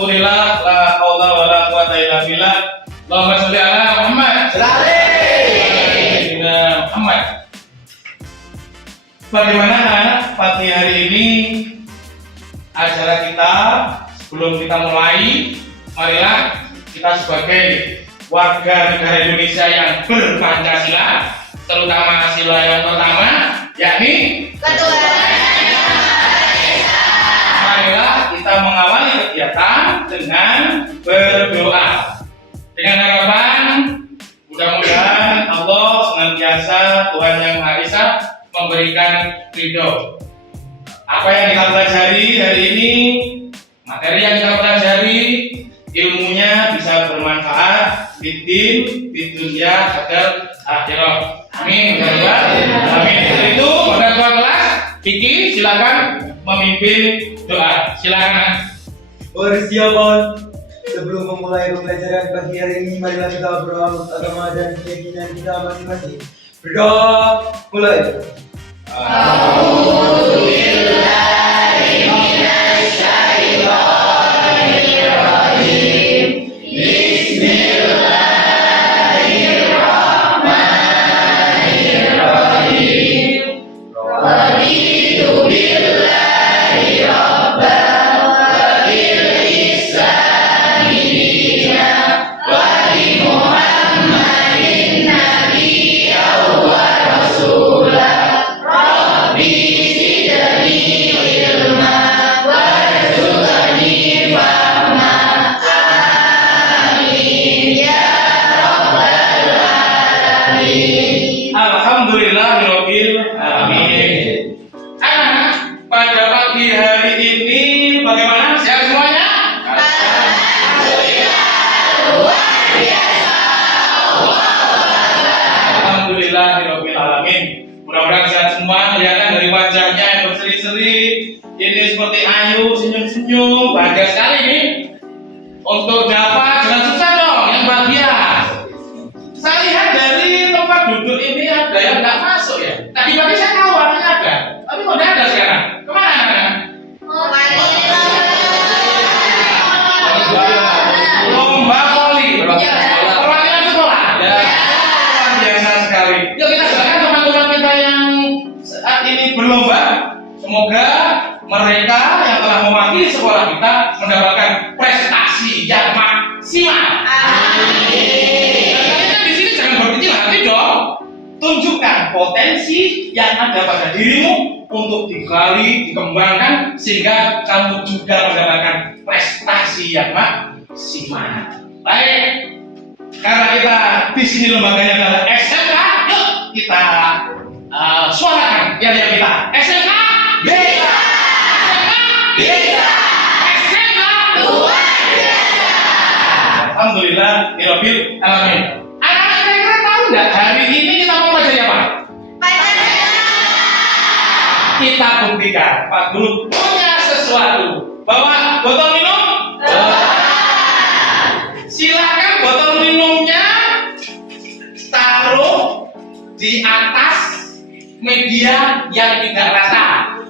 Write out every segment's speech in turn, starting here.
Rasulillah, la haula wala quwata illa billah. Allahumma sholli ala Muhammad. Sayyidina Muhammad. Bagaimana anak pagi hari ini acara kita? Sebelum kita mulai, marilah kita sebagai warga negara Indonesia yang berpancasila, terutama sila yang pertama, yakni marilah kita mengawali kegiatan dengan berdoa. Dengan harapan mudah-mudahan Allah senantiasa Tuhan Yang Maha Esa memberikan ridho. Apa yang kita pelajari hari ini, materi yang kita pelajari, ilmunya bisa bermanfaat di dunia dan akhirat. Amin. Amin. Itu pada ketua kelas, Kiki silakan memimpin doa. Silakan. Persiapan. Sebelum memulai pembelajaran pagi hari ini, marilah kita berdoa menurut agama dan keyakinan kita masing-masing. Berdoa, mulai. Alhamdulillahirabbil alamin. Pada pagi hari ini bagaimana? Sehat semuanya? Alhamdulillah, luar biasa. Alhamdulillahirabbil alamin. Mudah-mudahan sehat semua, kelihatan dari wajahnya yang berseri-seri. Ini seperti ayu, senyum-senyum, bahagia sekali ini. Untuk dapat jangan susah dong, yang bahagia. Saya lihat dari tempat duduk ini ada yang nggak masuk ya. Tadi pagi saya tahu anaknya ada, tapi kok nggak ada sekarang? Kemana? Lomba voli. Perwakilan sekolah. Ya. Luar biasa sekali. Yuk kita doakan teman-teman kita yang saat ini berlomba. Semoga mereka yang telah mewakili sekolah kita mendapatkan prestasi yang maksimal. Tunjukkan potensi yang ada pada dirimu untuk digali, dikembangkan sehingga kamu juga mendapatkan prestasi yang maksimal. Baik, karena kita di sini lembaganya adalah SMK, yuk kita suarakan biar kita SMK bisa, SMK bisa, SMK luar biasa. Alhamdulillah, Rabbil alamin. Anak-anak kira-kira tahu nggak hari ini kita mau belajar apa? Kita buktikan Pak Guru punya sesuatu. Bawa botol minum. Silakan botol minumnya taruh di atas media yang tidak rata,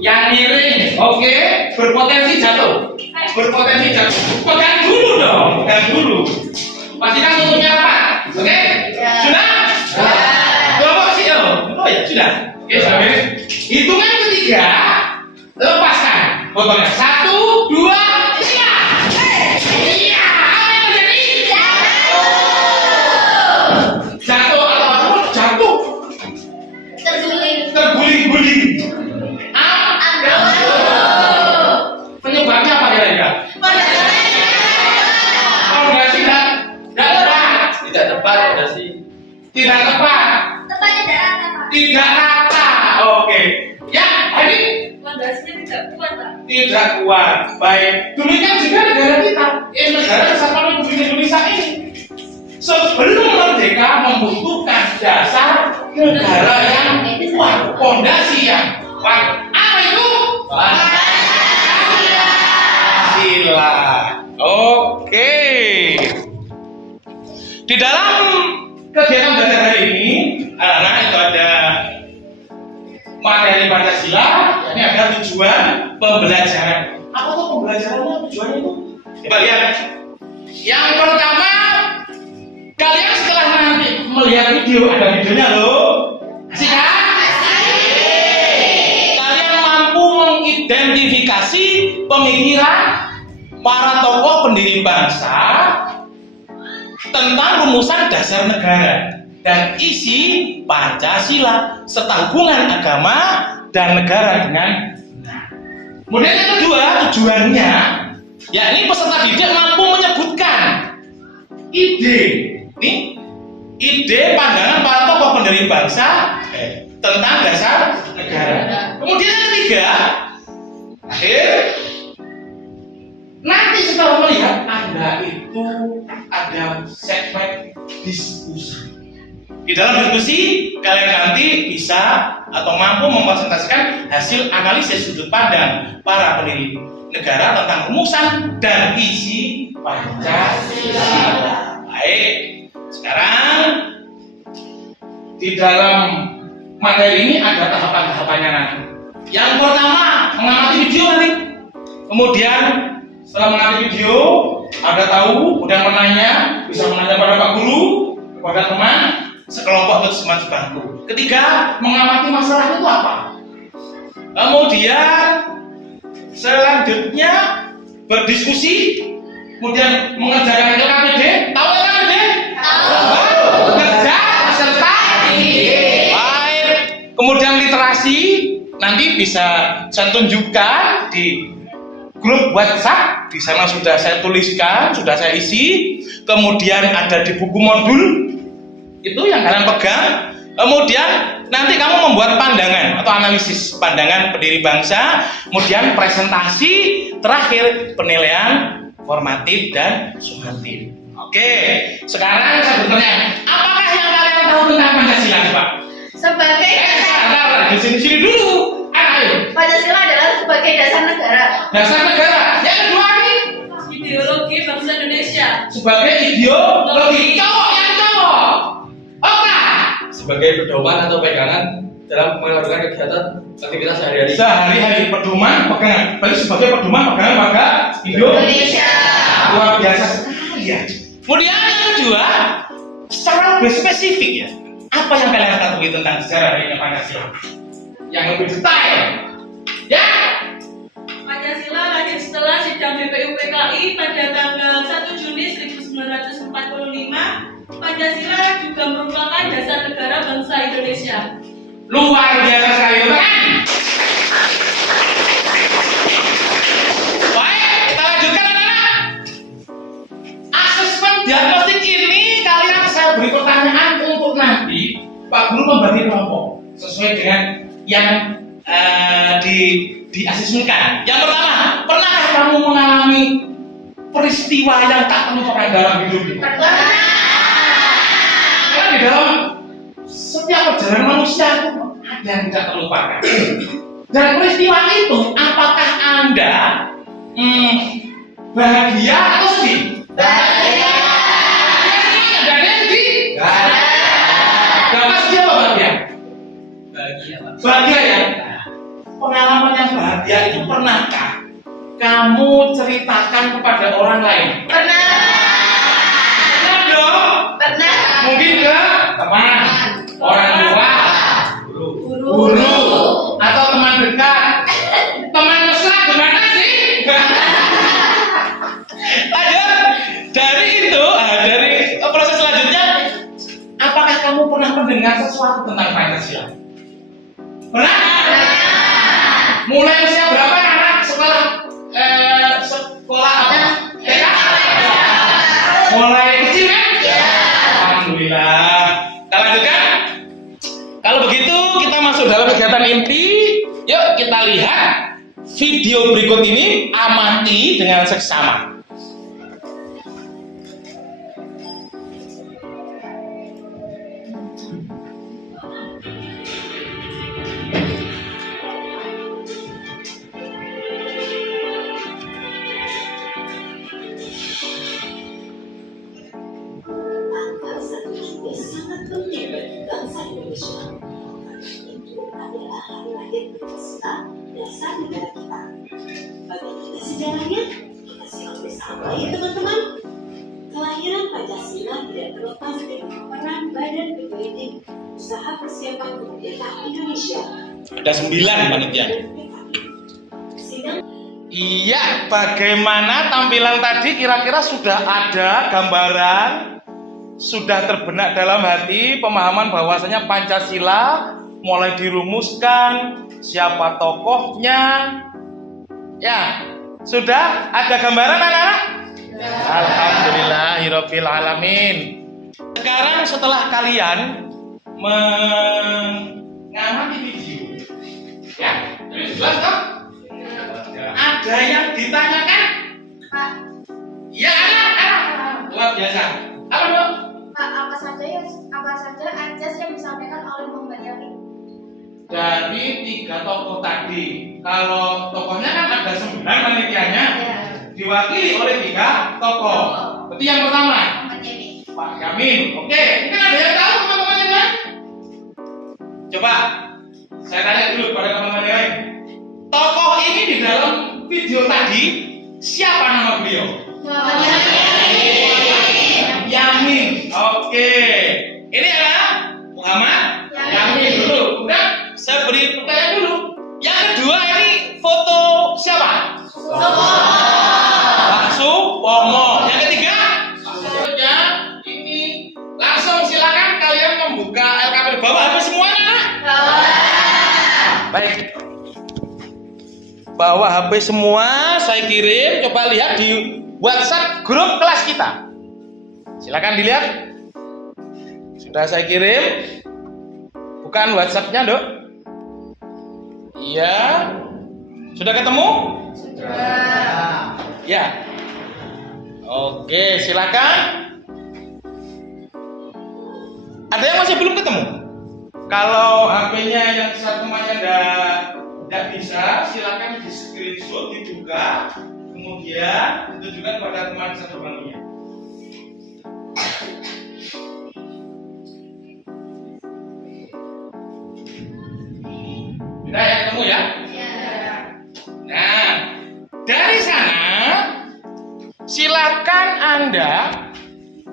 yang miring. Oke, berpotensi jatuh. Berpotensi jatuh. Pegang dulu dong, pegang dulu. Pastikan tutupnya rapat. Oke? Sudah? Kelompok sih, oh ya sudah. Oke, sampai hitungan ketiga, lepaskan botolnya. 1, 2, 3. Iya, apa yang terjadi? Jatuh atau apa? Jatuh. Terguling-guling. Penyebabnya apa kira-kira? Fondasi tidak tepat, fondasi. Tidak tepat. Tidak rata. Oke. Ya, tadi fondasinya tidak kuat, Pak. Tidak kuat. Baik. Demikian juga negara kita. Negara Kesatuan Republik Indonesia ini sebelum merdeka membutuhkan dasar negara yang kuat, fondasi yang kuat. Apa itu? Pancasila. Oke. Di dalam kegiatan belajar hari ini, anak-anak itu ada materi Pancasila, ini ada tujuan pembelajaran. Apa tuh pembelajarannya? Tujuannya itu Coba lihat. Yang pertama, kalian setelah nanti melihat video, ada videonya loh. Asik kan? Kalian mampu mengidentifikasi pemikiran para tokoh pendiri bangsa tentang rumusan dasar negara dan isi Pancasila serta hubungan agama dan negara dengan benar. Kemudian yang kedua, tujuannya yakni peserta didik mampu menyebutkan ide pandangan para tokoh pendiri bangsa tentang dasar negara. Kemudian yang ketiga, nanti setelah melihat Anda itu ada segmen diskusi. Di dalam diskusi kalian nanti bisa atau mampu mempresentasikan hasil analisis sudut pandang para pendiri negara tentang rumusan dan isi Pancasila. Baik, sekarang di dalam materi ini ada tahapan-tahapannya nanti. Yang pertama, mengamati video nanti. Kemudian setelah mengamati video, Anda tahu, udah menanya, bisa menanya pada Pak Guru, kepada teman, sekelompok atau teman sebangku. Ketiga, mengamati masalah itu apa. Kemudian selanjutnya berdiskusi, kemudian mengerjakan LKPD. Tahu LKPD? Tahu. Kerja peserta didik. Baik. Kemudian literasi nanti bisa saya tunjukkan di grup WhatsApp. Di sana sudah saya tuliskan, sudah saya isi. Kemudian ada di buku modul itu yang kalian pegang. Kemudian nanti kamu membuat pandangan atau analisis pandangan pendiri bangsa, kemudian presentasi, terakhir penilaian formatif dan sumatif. Oke, sekarang saya bertanya, apakah yang kalian tahu tentang Pancasila, Pak? Sebagai dasar. Di sini dulu. Ayo. Pancasila adalah sebagai dasar negara. Dasar negara. Yang kedua ini Ideologi bangsa Indonesia. sebagai ideologi. Cowok yang cowok. Oke. Sebagai pedoman atau pegangan dalam melakukan kegiatan aktivitas sehari-hari. Sehari-hari pedoman pegangan. Berarti sebagai pedoman pegangan pada Indonesia. Luar biasa sekali ya. Kemudian yang kedua, secara lebih spesifik ya. Apa yang kalian ketahui tentang sejarah dari Pancasila? Yang lebih detail. Ya. Pancasila lahir setelah sidang BPUPKI pada tanggal 1 Juni 1945. Pancasila juga merupakan dasar negara bangsa Indonesia. Luar biasa sekali, kan? Baik, kita lanjutkan anak-anak. Asesmen diagnostik ini kalian saya beri pertanyaan untuk nanti Pak Guru membagi kelompok sesuai dengan yang diasesmenkan. Yang pertama, pernahkah kamu mengalami peristiwa yang tak terlupakan dalam hidupmu? Karena di dalam setiap perjalanan manusia itu ada yang tidak terlupakan. Dan peristiwa itu, apakah Anda bahagia atau sedih? Bahagia. Bahagia sedih? Bapak sedih apa bahagia? Bahagia, Pak. Bahagia ya? Pengalaman yang bahagia itu pernahkah kamu ceritakan kepada orang lain? Pernah. Pernah dong? Pernah. Mungkin ke teman, orang tua, guru, atau teman dekat, teman mesra gimana sih? Lanjut dari itu, dari proses selanjutnya, apakah kamu pernah mendengar sesuatu tentang Pancasila? Pernah? Mulai usia berapa anak sekolah apa? TK? Mulai kecil kan? Alhamdulillah. Kita lanjutkan. Kalau begitu kita masuk dalam kegiatan inti. Yuk kita lihat video berikut ini, amati dengan seksama. Sangat penting bagi bangsa Indonesia. Itu adalah hari lahir Pancasila, dasar negara kita. Bagaimana sejarahnya? Kita simak bersama. Apa ya teman-teman? Kelahiran Pancasila tidak terlepas dari peran Badan PBID Usaha Persiapan Kemerdekaan Indonesia. Ada 9 panitia. Sidang Iya, bagaimana tampilan tadi? Kira-kira sudah ada gambaran, sudah terbenak dalam hati pemahaman bahwasanya Pancasila mulai dirumuskan, siapa tokohnya? Ya, sudah ada gambaran anak-anak? Alhamdulillahirabbil alamin. Sekarang setelah kalian mengamati video, ya, jelas toh? Ada yang ditanyakan? Pak, Ya, anak. Luar biasa. Apa dong? Pak, apa saja ajas yang disampaikan oleh Mbak Yani? Dari 3 tokoh tadi. Kalau tokohnya kan ada 9 panitianya, Ya, diwakili oleh 3 tokoh. Berarti yang pertama Mbak Yani. Pak Yamin. Oke, mungkin ada yang tahu teman-teman yang lain? Coba saya tanya dulu pada teman-teman yang lain. Tokoh ini di dalam video tadi siapa nama beliau? Mbak Yani. Yamin. Oke. Ini adalah Muhammad Yamin dulu. Udah, saya beri pertanyaan dulu. Yang kedua ini foto siapa? Pak Supomo. Yang ketiga? Selanjutnya ini langsung silakan kalian membuka LKP bawah apa semuanya? Baik. Bawa HP semua, saya kirim. Coba lihat di WhatsApp grup kelas kita. Silakan dilihat. Sudah saya kirim. Bukan WhatsAppnya, Dok. Iya. Sudah ketemu? Sudah. Ya. Oke, silakan. Ada yang masih belum ketemu? Kalau HP-nya yang satu temannya tidak bisa, silakan di screenshot, dibuka, kemudian ditujukan pada teman satu temannya. Sudah ya, ketemu ya? Nah, dari sana silakan Anda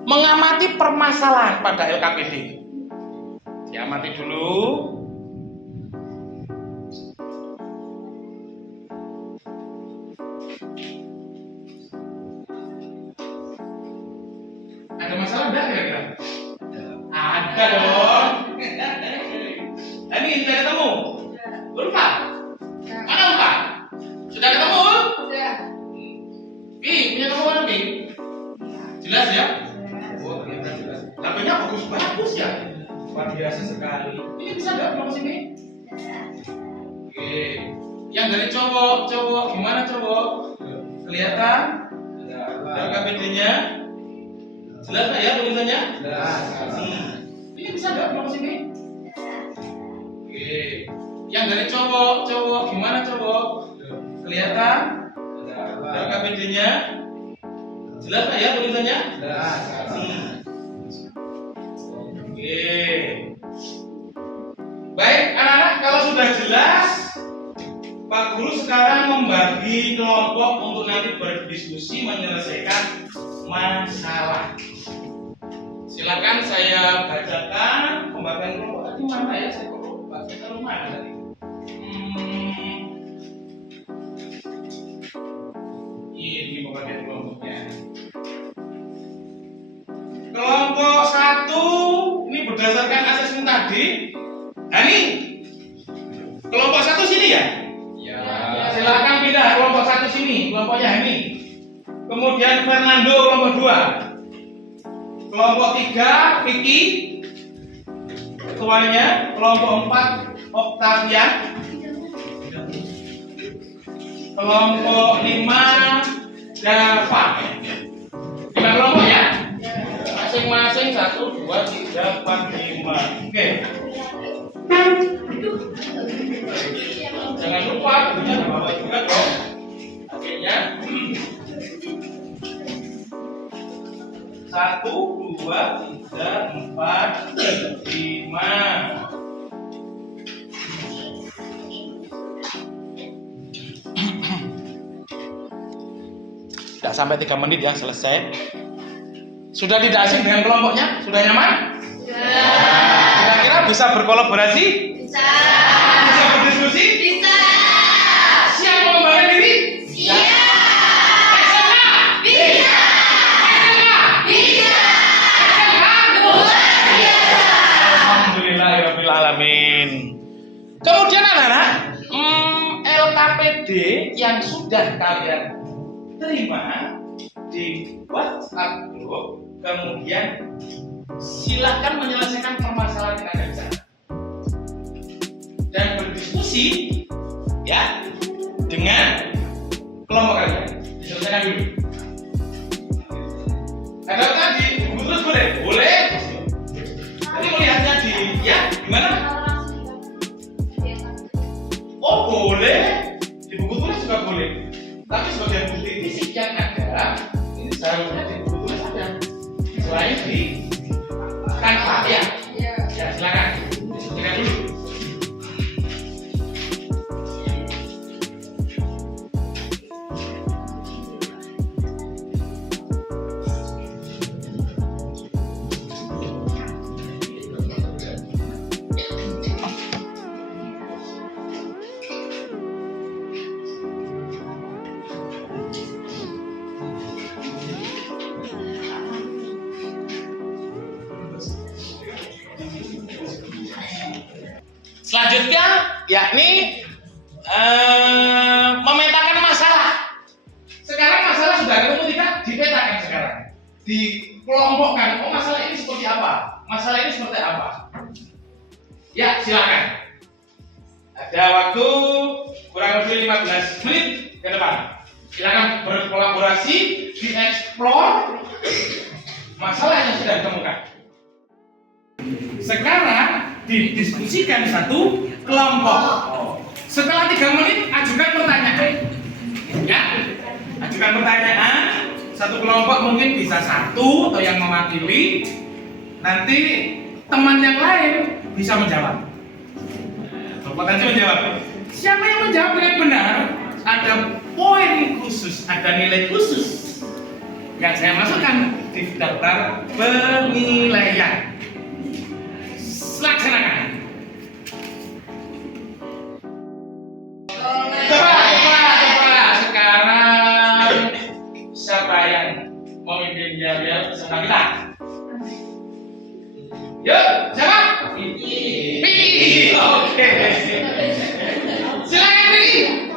mengamati permasalahan pada LKPD. Diamati dulu. Ada masalah enggak kira-kira? Ada dong. Ini sudah ketemu? Belum Pak? Mana Pak? Sudah ketemu? Pi, punya kamu mana Pi? Jelas ya? Oh, ternyata jelas. HP-nya bagus ya? Luar biasa sekali. Ini bisa nggak belum sini? Oke. Yang dari cowok gimana cowok? Kelihatan? Ada KPD-nya? Jelas nggak ya tulisannya? Jelas. Ini bisa nggak belum sini? Oke. Yang dari cowok gimana cowok? Kelihatan? Ada KPD-nya? Jelas nggak ya tulisannya? Jelas. Oke. Baik, anak-anak, kalau sudah jelas, Pak Guru sekarang membagi kelompok untuk nanti berdiskusi menyelesaikan masalah. Silakan saya bacakan pembagian kelompok tadi mana ya? Saya kok bagian mana tadi? Ini pembagian kelompoknya. Kelompok 1 ini berdasarkan asesmen tadi. Nah ini kelompok 1 sini ya? Ya. Silakan pindah kelompok 1 sini, kelompoknya ini. Kemudian Fernando kelompok 2. Kelompok 3 Vicky. Ketuanya. Kelompok 4 Octavia. Kelompok 5 Dava. 5 kelompok ya? Masing-masing 1, 2, 3, 4, 5. Oke. Jangan lupa tentunya bawa juga dong. Akhirnya 1, 2, 3, 4, 5. Sudah Nggak sampai 3 menit ya, selesai. Sudah tidak asing dengan kelompoknya? Sudah nyaman? Kira-kira bisa berkolaborasi? Bisa. Bisa berdiskusi? Bisa. Siap mengembangkan diri? Iya. SMA? Bisa. SMA? Bisa. SMA? Luar biasa. Alhamdulillahirrahmanirrahim. Kemudian anak-anak, LKPD yang sudah kalian terima di WhatsApp group, kemudian silakan menyelesaikan permasalahan yang ada di sana dan berdiskusi ya dengan kelompok kalian. Diselesaikan dulu. Ada tadi buku terus boleh? Boleh. Tadi melihatnya di ya gimana? Oh boleh. Di buku tulis juga boleh. Tapi sebagai bukti fisik yang ada, ini seharusnya di buku tulis ada. Selain di kanva ya. Ya silakan. Diselesaikan dulu. Selanjutnya yakni memetakan masalah. Sekarang masalah sudah ketemu tidak? Dipetakan sekarang. Dikelompokkan. Oh masalah ini seperti apa? Masalah ini seperti apa? Ya silakan. Ada waktu kurang lebih 15 menit ke depan. Silakan berkolaborasi, dieksplor masalah yang sudah ditemukan. Sekarang didiskusikan satu kelompok. Setelah 3 menit ajukan pertanyaan. Ya, ajukan pertanyaan. Satu kelompok mungkin bisa 1 atau yang mewakili. Nanti teman yang lain bisa menjawab. Berpotensi menjawab. Siapa yang menjawab dengan benar, ada poin khusus, ada nilai khusus yang saya masukkan di daftar penilaian. Laksanakan. Coba. Sekarang siapa yang memimpin yel bersama kita? Yuk, siapa? Piki. Oke. Silakan Piki.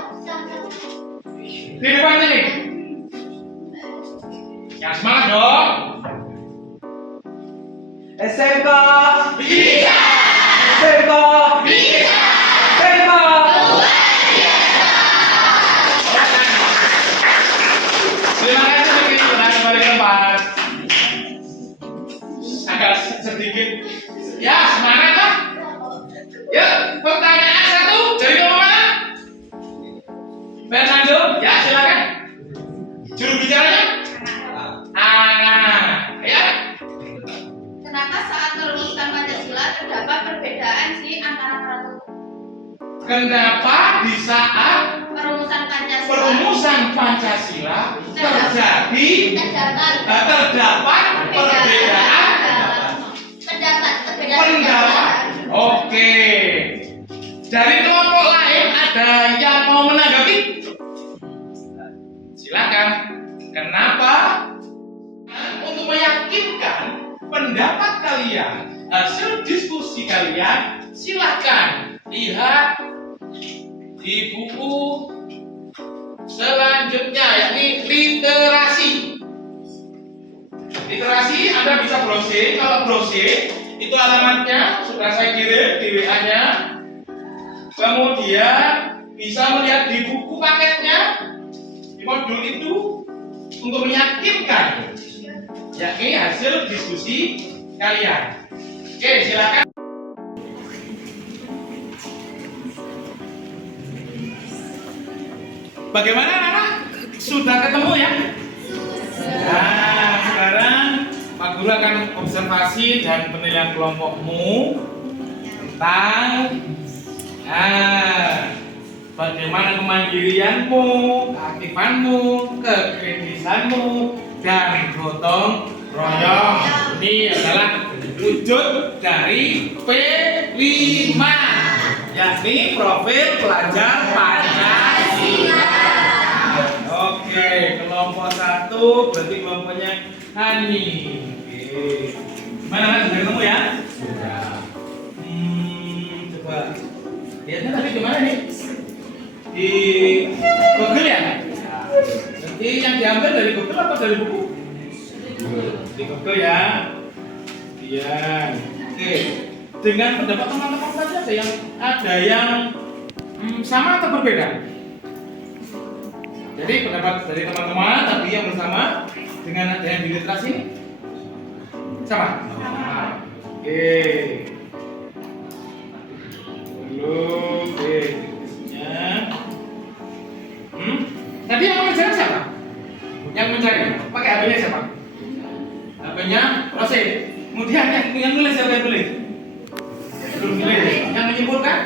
Di depan sini. Yang semangat dong. SMK Bisa. SMK Bisa. SMK Luar biasa. Terima kasih Piki. Silakan kembali ke tempat. Agak sedikit. Ya, semangat lah. Yuk, pertanyaan 1 dari nomor mana? Fernando, ya silakan. Juru bicaranya? Ya. Kenapa saat merumuskan Pancasila terdapat perbedaan sih antara peraturan Kenapa di saat perumusan Pancasila perumusan Pancasila terjadi terdapat perbedaan pendapat? Oke. Dari kelompok lain ada yang mau menanggapi? Silakan. Kenapa? Untuk meyakinkan pendapat kalian, hasil diskusi kalian, silakan lihat di buku selanjutnya, yakni literasi. Literasi Anda bisa browsing. Kalau browsing itu alamatnya sudah saya kirim di WA-nya. Kemudian bisa melihat di buku paketnya, di modul itu, untuk meyakinkan yakni hasil diskusi kalian. Oke, silakan. Bagaimana anak? Sudah ketemu ya? Nah, sekarang Pak Guru akan observasi dan penilaian kelompokmu tentang bagaimana kemandirianmu, keaktifanmu, kekritisanmu, dan gotong royong. Ini adalah wujud dari P5, yakni profil pelajar Pancasila. Oke, kelompok 1 berarti kelompoknya Hani. Oke. Gimana kan? Sudah ketemu ya? Sudah. Coba lihatnya tadi gimana nih? Di Google ya? Jadi yang diambil dari Google apa dari buku? Di Google ya. Iya. Oke. Dengan pendapat teman-teman tadi ada yang sama atau berbeda? Jadi pendapat dari teman-teman tadi yang bersama dengan ada yang di literasi ini sama? Oke. Oke, kritisnya. Tadi yang mencari siapa? Yang mencari pakai HP-nya siapa? HP-nya Rosin. Kemudian yang nulis siapa yang nulis? Belum nulis. Yang menyimpulkan?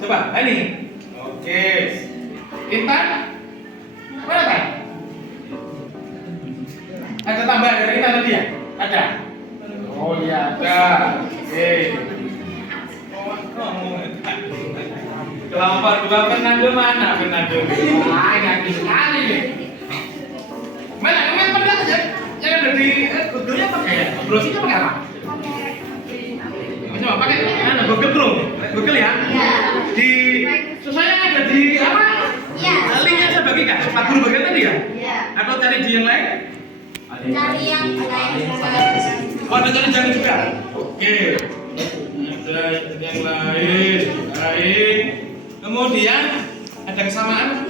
Coba, ini. Oke. Intan? Mana kan? Ada tambahan dari Intan tadi ya? Ada? Oh iya ada. Oke. Kelompok 2 Fernando mana? Fernando. Wah, ini sekali nih. Mana? Yang pernah aja? Yang ada di Google-nya pakai ya? Browsingnya pakai apa? Coba pakai mana? Google Chrome. Google ya? Iya. Di susahnya ada di apa? Iya. Linknya saya bagikan. Pak Guru bagian tadi ya? Iya. Atau cari di yang lain? Cari yang lain. Oh, ada cari jangan juga. Oke. Ada yang lain. Baik. Kemudian ada kesamaan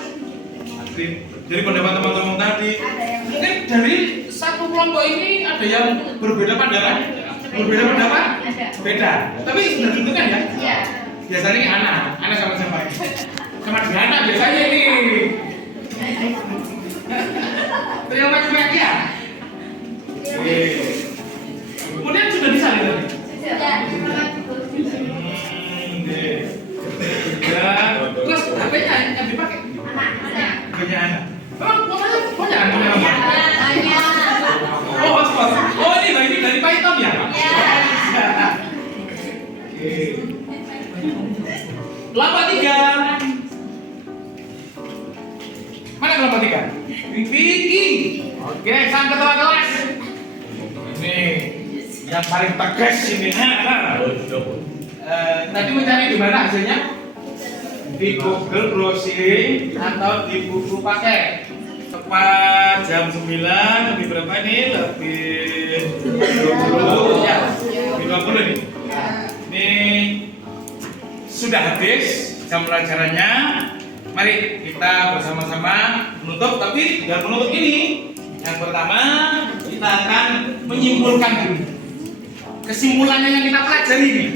dari pendapat teman-teman tadi. Mungkin dari satu kelompok ini ada yang berbeda pandangan, berbeda pendapat, beda. Tapi sudah tentukan ya? Iya. Biasanya ini anak sama siapa? Sama Diana biasanya ini. Terima kasih ya. Oke. Kemudian sudah disalin tadi? Ya. Terus HP-nya yang dipakai? HP-nya anak. Punya anak namanya? Oh, hotspot. Oh, ini dari Python ya? Iya. Oke. Kelompok 3. Mana kelompok 3? Vicky. Oke, sang ketua kelas. Ini yang paling tegas ini. Tadi mencari di mana hasilnya? Di Google Browsing atau di buku pakai. Tepat jam 9 lebih berapa nih? Lebih 20 ya. Lebih 20 nih. Ini sudah habis jam pelajarannya. Mari kita bersama-sama menutup, tapi dalam menutup ini yang pertama kita akan menyimpulkan dulu kesimpulannya yang kita pelajari ini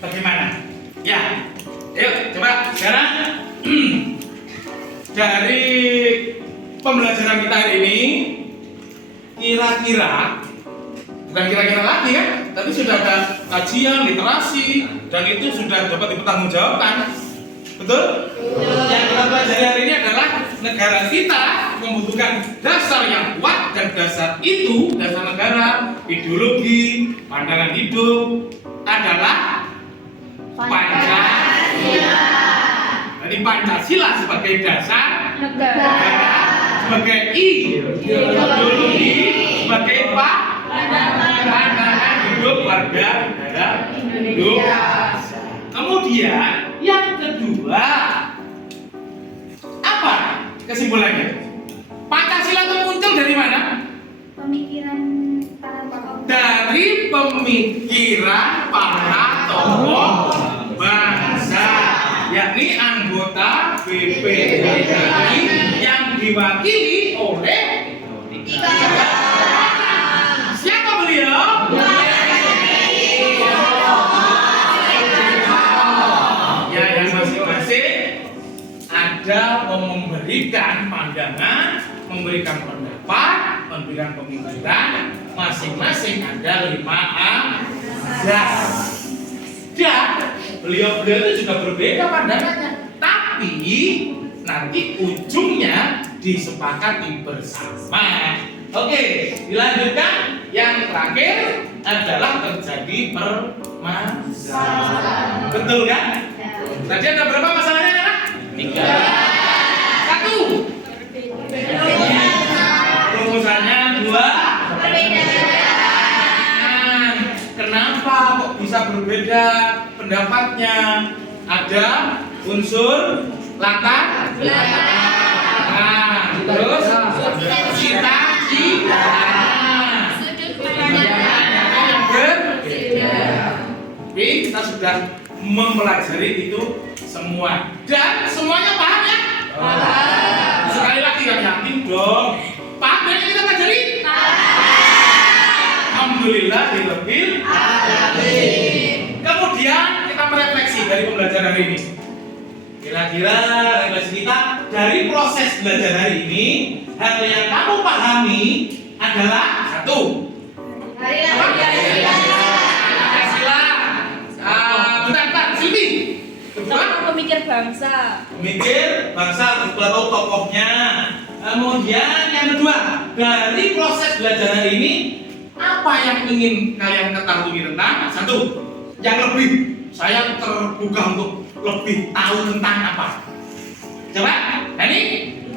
bagaimana ya. Yuk coba sekarang dari pembelajaran kita hari ini kira-kira, bukan kira-kira lagi kan, tapi sudah ada kajian literasi dan itu sudah dapat dipertanggungjawabkan. Betul? Yang kita pelajari hari ini adalah negara kita membutuhkan dasar yang kuat, dan dasar itu, dasar negara, ideologi, pandangan hidup adalah Pancasila. Jadi Pancasila sebagai dasar negara, sebagai ideologi, sebagai pandangan hidup warga negara Indonesia. Kemudian yang kedua, apa kesimpulannya? Pancasila itu muncul dari mana? Pemikiran para tokoh. Dari pemikiran para tokoh bangsa, yakni anggota BPDI yang diwakili oleh siapa beliau? Ya, yang masing-masing ada memberikan pandangan, memberikan pendapat, memberikan pemikiran, masing-masing ada 5 azas. Dan beliau itu juga berbeda pandangannya. tapi nanti ujungnya disepakati bersama. Oke, dilanjutkan. Yang terakhir adalah terjadi permasalahan. Betul kan? Tadi ada berapa masalahnya, anak? 3. 1. Rumusannya 2. Kenapa kok bisa berbeda pendapatnya? Ada unsur latar belakang. Nah, terus cita-cita. Yang berbeda. Tapi kita sudah mempelajari itu semua dan semuanya paham ya? Sekali lagi kami yakin dong. Paham yang kita pelajari? Alhamdulillah dilebih. Kemudian kita merefleksi dari pembelajaran hari ini. Kira-kira refleksi kita dari proses belajar hari ini, hal yang kamu pahami adalah 1. Bentar, Silvi. Kedua, pemikir bangsa. pemikir bangsa atau tokohnya. Kemudian yang kedua, dari proses belajar hari ini, apa yang ingin kalian ketahui tentang? 1. Yang lebih, saya terbuka untuk lebih tahu tentang apa. Coba, ini.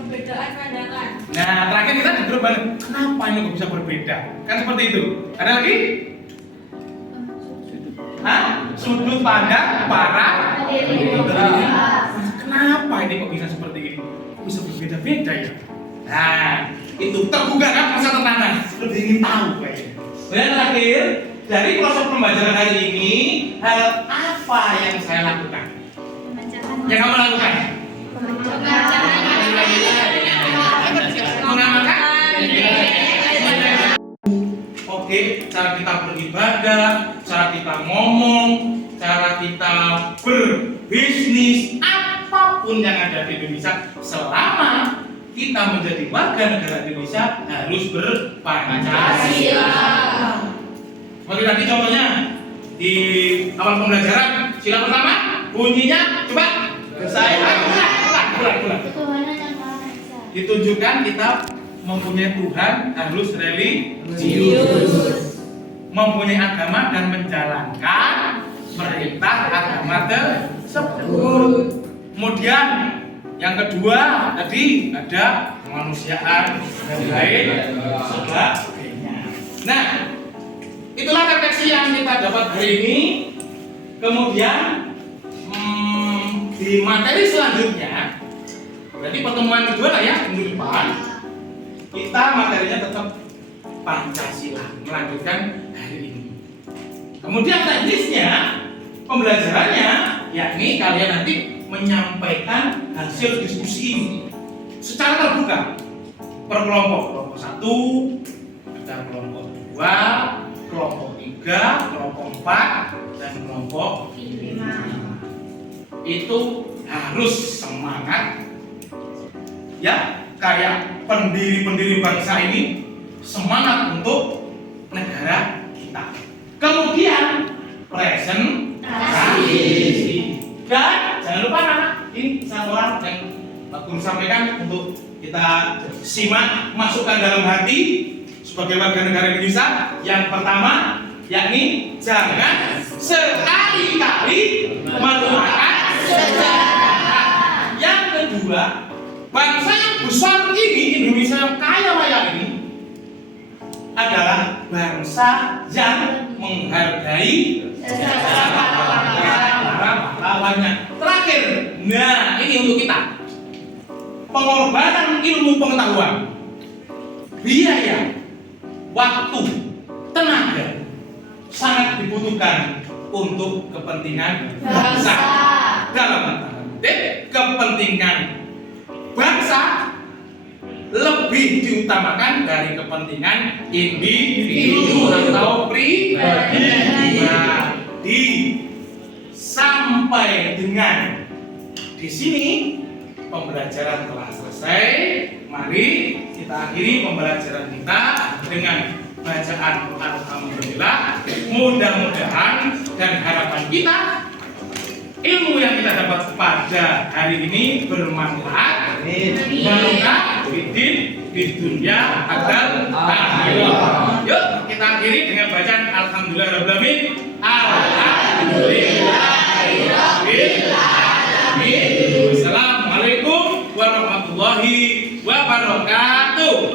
Perbedaan pandangan. Nah, terakhir kita di grup balik. Kenapa ini kok bisa berbeda? Kan seperti itu. Ada lagi? Sudut pandang para. Kenapa ini kok bisa seperti ini? Kok bisa berbeda-beda ya? Nah, itu terbuka kan masa tentangan. Lebih ingin tahu kayaknya. Dan terakhir, dari proses pembelajaran hari ini, hal apa yang saya lakukan? Yang kamu lakukan? Mengamalkan? Oke, cara kita beribadah, cara kita ngomong, cara kita berbisnis, apapun yang ada di Indonesia, selama kita menjadi warga negara Indonesia harus berpancasila. Seperti tadi contohnya di awal pembelajaran, sila pertama bunyinya coba saya ulang. Ditunjukkan kita mempunyai Tuhan harus religius, mempunyai agama dan menjalankan perintah agama tersebut. Kemudian yang kedua tadi ada kemanusiaan dan lain sebagainya. Nah, itulah refleksi yang kita dapat hari ini. Kemudian di materi selanjutnya, berarti pertemuan kedua lah ya minggu depan, kita materinya tetap Pancasila, melanjutkan hari ini. Kemudian teknisnya, pembelajarannya, yakni kalian nanti menyampaikan hasil diskusi ini secara terbuka per kelompok. Kelompok 1, ada kelompok 2, kelompok 3, kelompok 4, dan kelompok 5. Itu harus semangat ya, kayak pendiri-pendiri bangsa ini semangat untuk negara kita. Kemudian presentasi. Dan jangan lupa anak, ini satu orang yang Pak Guru sampaikan untuk kita simak, masukkan dalam hati sebagai warga negara Indonesia. Yang pertama, yakni jangan sekali-kali melupakan sejarah. Yang kedua, bangsa yang besar ini, Indonesia yang kaya raya ini, adalah bangsa yang menghargai sejarah lawannya. Terakhir, nah ini untuk kita, pengorbanan ilmu pengetahuan, biaya, waktu, tenaga sangat dibutuhkan untuk kepentingan bangsa. Dalam tanda kutip, kepentingan bangsa lebih diutamakan dari kepentingan individu atau pribadi. Sampai dengan di sini pembelajaran telah selesai. Mari kita akhiri pembelajaran kita dengan bacaan Alhamdulillah. Mudah-mudahan dan harapan kita ilmu yang kita dapat pada hari ini bermanfaat, barokah di dunia agar akhirah. Yuk kita akhiri dengan bacaan alhamdulillahirobbilalamin. Alhamdulillahirobbilalamin. Assalamualaikum warahmatullahi wabarakatuh.